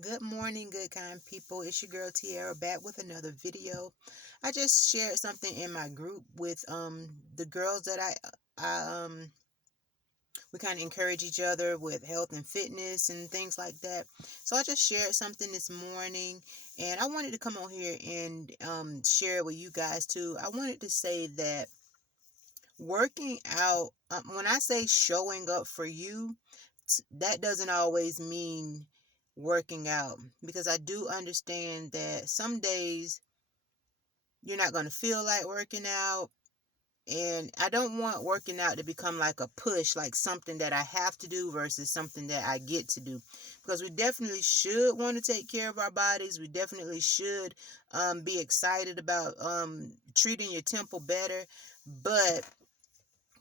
Good morning, good kind people. It's your girl Tiara back with another video. I just shared something in my group with the girls that I we kind of encourage each other with health and fitness and things like that. So I just shared something this morning, and I wanted to come on here and share it with you guys too. I wanted to say that working out, when I say showing up for you, that doesn't always mean working out, because I do understand that some days you're not going to feel like working out. And I don't want working out to become like a push, like something that I have to do versus something that I get to do. Because we definitely should want to take care of our bodies. We definitely should be excited about treating your temple better. But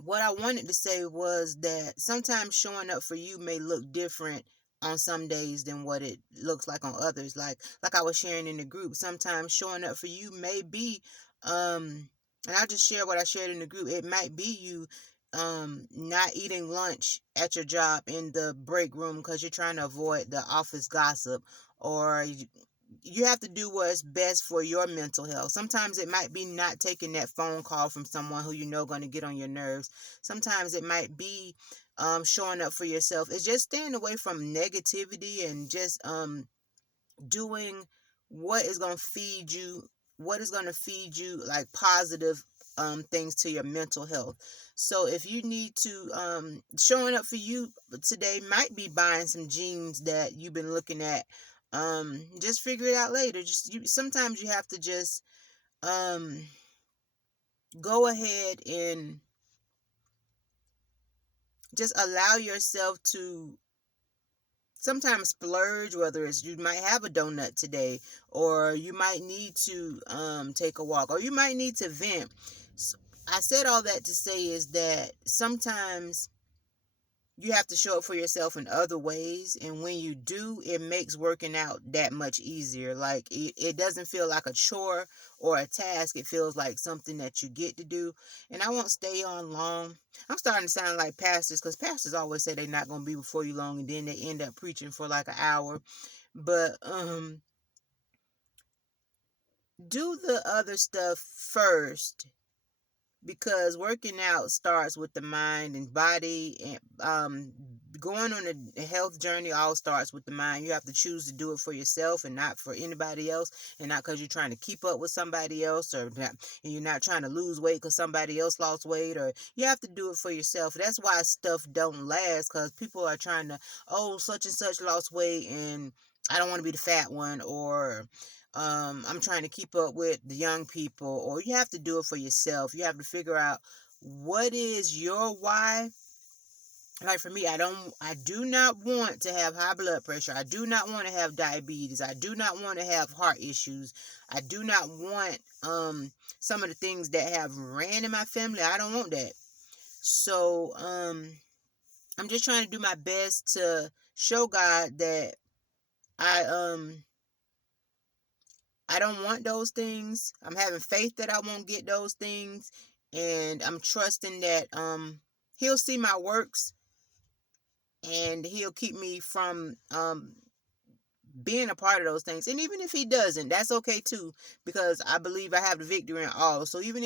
what I wanted to say was that sometimes showing up for you may look different on some days than what it looks like on others. Like I was sharing in the group, sometimes showing up for you may be and I'll just share what I shared in the group. It might be you not eating lunch at your job in the break room because you're trying to avoid the office gossip, or you have to do what's best for your mental health. Sometimes it might be not taking that phone call from someone who you know going to get on your nerves. Sometimes it might be showing up for yourself. It's just staying away from negativity and just doing what is going to feed you, like positive things to your mental health. So if you need to showing up for you today might be buying some jeans that you've been looking at. Just figure it out later. Sometimes you have to just um go ahead and just allow yourself to sometimes splurge, whether it's you might have a donut today, or you might need to take a walk, or you might need to vent. So I said all that to say is that sometimes you have to show up for yourself in other ways, and when you do, it makes working out that much easier. Like it doesn't feel like a chore or a task. It feels like something that you get to do. And I won't stay on long. I'm starting to sound like pastors, because pastors always say they're not going to be before you long, and then they end up preaching for like an hour. But do the other stuff first, because working out starts with the mind and body, and going on a health journey all starts with the mind. You have to choose to do it for yourself and not for anybody else, and not because you're trying to keep up with somebody else, or not, and you're not trying to lose weight because somebody else lost weight. Or you have to do it for yourself. That's why stuff don't last, because people are trying to, oh, such and such lost weight and I don't want to be the fat one, or I'm trying to keep up with the young people. Or you have to do it for yourself. You have to figure out what is your why. Like for me, I do not want to have high blood pressure. I do not want to have diabetes. I do not want to have heart issues. I do not want some of the things that have ran in my family. I don't want that. So I'm just trying to do my best to show God that I um I don't want those things. I'm having faith that I won't get those things, and I'm trusting that he'll see my works, and he'll keep me from being a part of those things. And even if he doesn't, that's okay too, because I believe I have the victory in all. So um even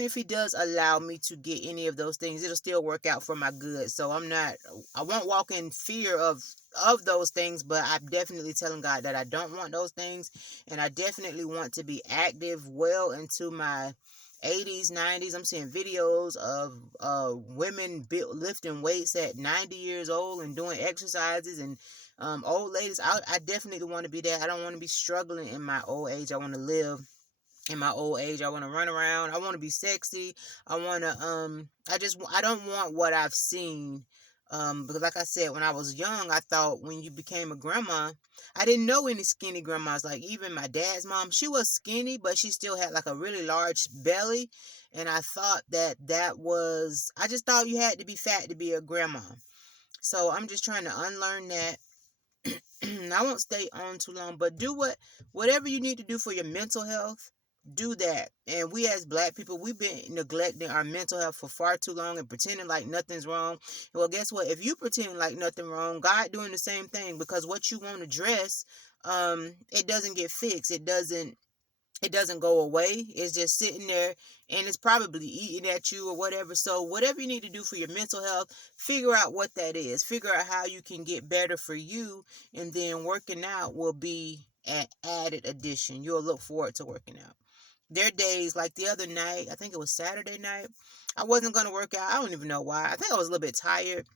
if he does allow me to get any of those things, it'll still work out for my good. So I won't walk in fear of those things, but I'm definitely telling God that I don't want those things. And I definitely want to be active well into my 80s, 90s. I'm seeing videos of women lifting weights at 90 years old and doing exercises, and old ladies. I definitely want to be there. I don't want to be struggling in my old age. I want to live in my old age. I want to run around. I want to be sexy. I want to I don't want what I've seen. Because like I said, when I was young, I thought when you became a grandma, I didn't know any skinny grandmas. Like even my dad's mom, she was skinny, but she still had like a really large belly. And I thought I just thought you had to be fat to be a grandma. So I'm just trying to unlearn that. I won't stay on too long, but do whatever you need to do for your mental health. Do that. And we as Black people, we've been neglecting our mental health for far too long and pretending like nothing's wrong. Well, guess what? If you pretend like nothing wrong, God doing the same thing, because what you want to address, it doesn't get fixed. It doesn't go away. It's just sitting there, and it's probably eating at you or whatever. So whatever you need to do for your mental health, figure out what that is. Figure out how you can get better for you, and then working out will be an added addition. You'll look forward to working out. There are days like the other night, I think it was Saturday night, I wasn't going to work out. I don't even know why. I think I was a little bit tired.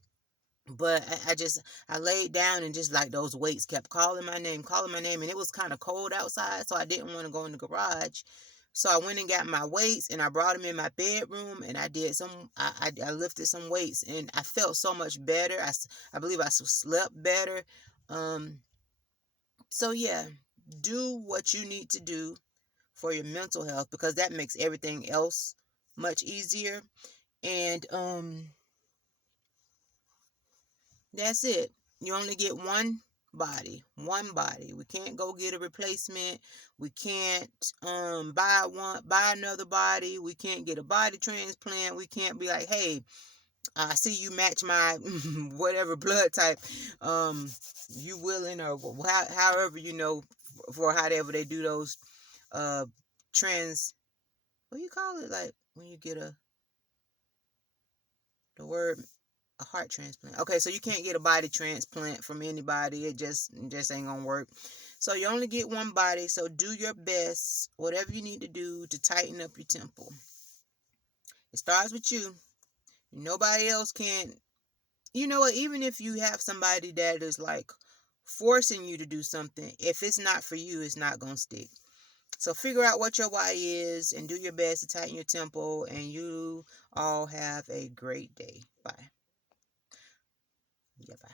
But I laid down, and just like those weights kept calling my name, and it was kind of cold outside, so I didn't want to go in the garage. So I went and got my weights, and I brought them in my bedroom, and I did I lifted some weights, and I felt so much better. I believe I slept better. Um, so yeah, do what you need to do for your mental health, because that makes everything else much easier. And that's it. You only get one body. One body. We can't go get a replacement. We can't buy another body. We can't get a body transplant. We can't be like, hey, I see you match my whatever blood type. You willing, or however, for however they do those uh trans, what do you call it, like when you get the word, a heart transplant. Okay, so you can't get a body transplant from anybody. It just ain't gonna work. So you only get one body. So do your best, whatever you need to do to tighten up your temple. It starts with you. Nobody else can. You know what? Even if you have somebody that is like forcing you to do something, if it's not for you, it's not gonna stick. So figure out what your why is and do your best to tighten your temple. And you all have a great day. Bye. Yeah, bye.